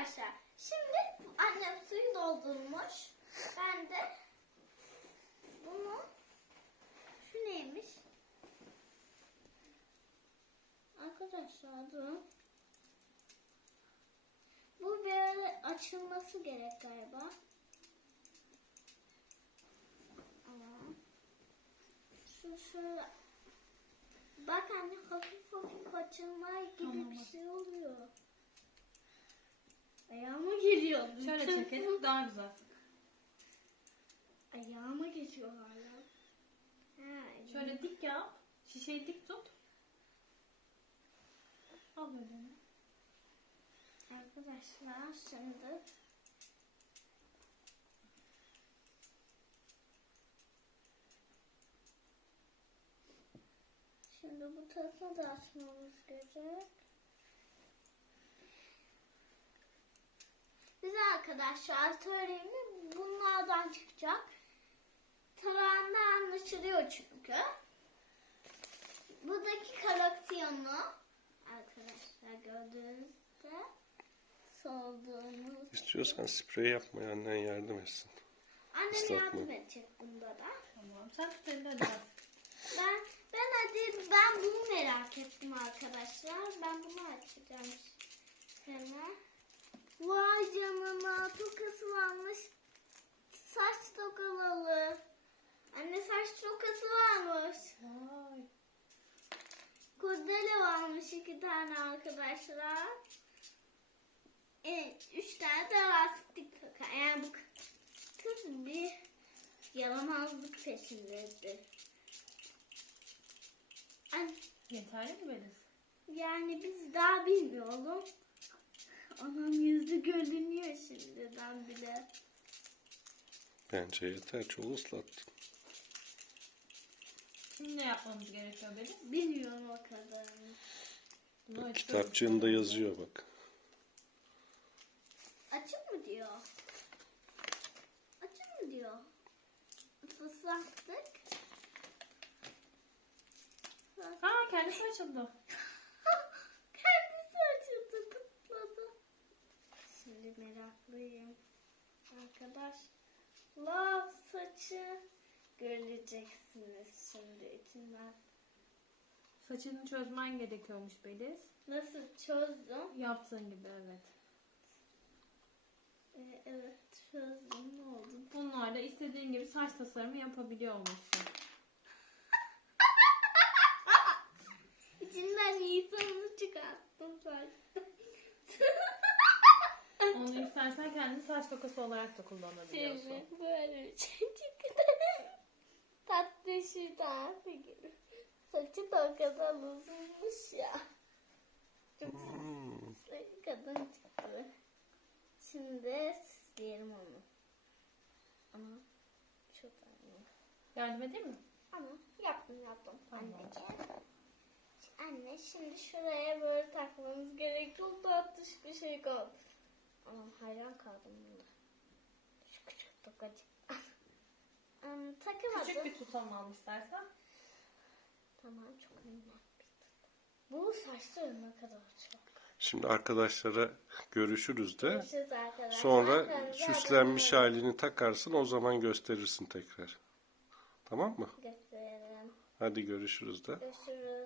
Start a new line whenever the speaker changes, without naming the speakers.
Arkadaşlar şimdi annem suyu doldurmuş. Ben de bunu, şu neymiş? Arkadaşlar durun. Bu böyle açılması gerek galiba. Şu şöyle. Bak anne, hafif hafif açılma gibi bir şey oluyor. Ayağıma geliyor.
Şöyle çekelim daha güzel.
Ayağıma geçiyor hala. Ha,
Şöyle dik yap. Şişeyi dik tut. Al böyle.
arkadaşlar şimdi bu tarafını da açmamız gerek. Bize arkadaşlar söyleyeyim mi? Bunlardan çıkacak. Tarağında anlaşılıyor çünkü. Buradaki koleksiyonu arkadaşlar gördüğünüzde sorduğumuz.
İstiyorsan sprey yapmaya annen yardım etsin.
Annem
Islatma.
yardım edecek bunda da.
Tamam. Sen tut elini hadi.
Ben bunu merak ettim arkadaşlar. Ben bunu açacağım hemen. Vay canına, tokası varmış. Saç tokalı. Anne, saç tokası varmış.
Vay.
Kurdele varmış 2 tane arkadaşlar. 3 tane de lastik toka. Yani bu kız bir yaramazlık peşindedir.
Yeterli mi Beliz?
Yani biz daha bilmiyorum. Anam yüzü görünüyor şimdiden bile.
Bence yeter. Çok ıslattın.
Şimdi ne yapmamız gerekiyor Beliz?
Bilmiyorum o kadarını.
Bunu açıyoruz.
Kitapçığında yazıyor bak.
Açık mı diyor? Açık mı diyor? Fıslattık.
Ha, kendisi açıldı.
Kendisi açıldı, pıtladı. Şimdi meraklıyım. Arkadaşlar, saçı göreceksiniz şimdi içinden.
Saçını çözmen gerekiyormuş Beliz.
Nasıl çözdüm?
Yaptığın gibi evet.
Evet, çözdüm. Ne oldu?
Bunlarla istediğin gibi saç tasarımı yapabiliyor olmuşsun.
İçinden insanı çıkarttım zaten.
Onu istersen kendi saç tokası olarak da kullanabiliyorsun.
Şimdi böyle bir şey çıktı. Tatlı şu tarafı gibi. Saçı da o kadar uzunmuş ya. Çok sesli kadın çıktı. Şimdi süsleyelim onu. Ama çok anne.
Yardım edeyim mi?
Ama yaptım.
Tamam.
Anneciğim. Anne, şimdi şuraya böyle takmamız gerek. Çok tatlış bir şey kaldı. Anam, hayran kaldım bunda. Şu küçük tokacık. Takamadım.
Küçük bir tutam al istersen.
Tamam, çok minnak bir tut. Bu saçlarım ne kadar çok.
Şimdi arkadaşlara görüşürüz de.
Görüşürüz arkadaşlar.
Sonra
Kendinize
süslenmiş
abone olun.
halini takarsın. O zaman gösterirsin tekrar. Tamam mı?
Gösterelim.
Hadi görüşürüz de.
Görüşürüz.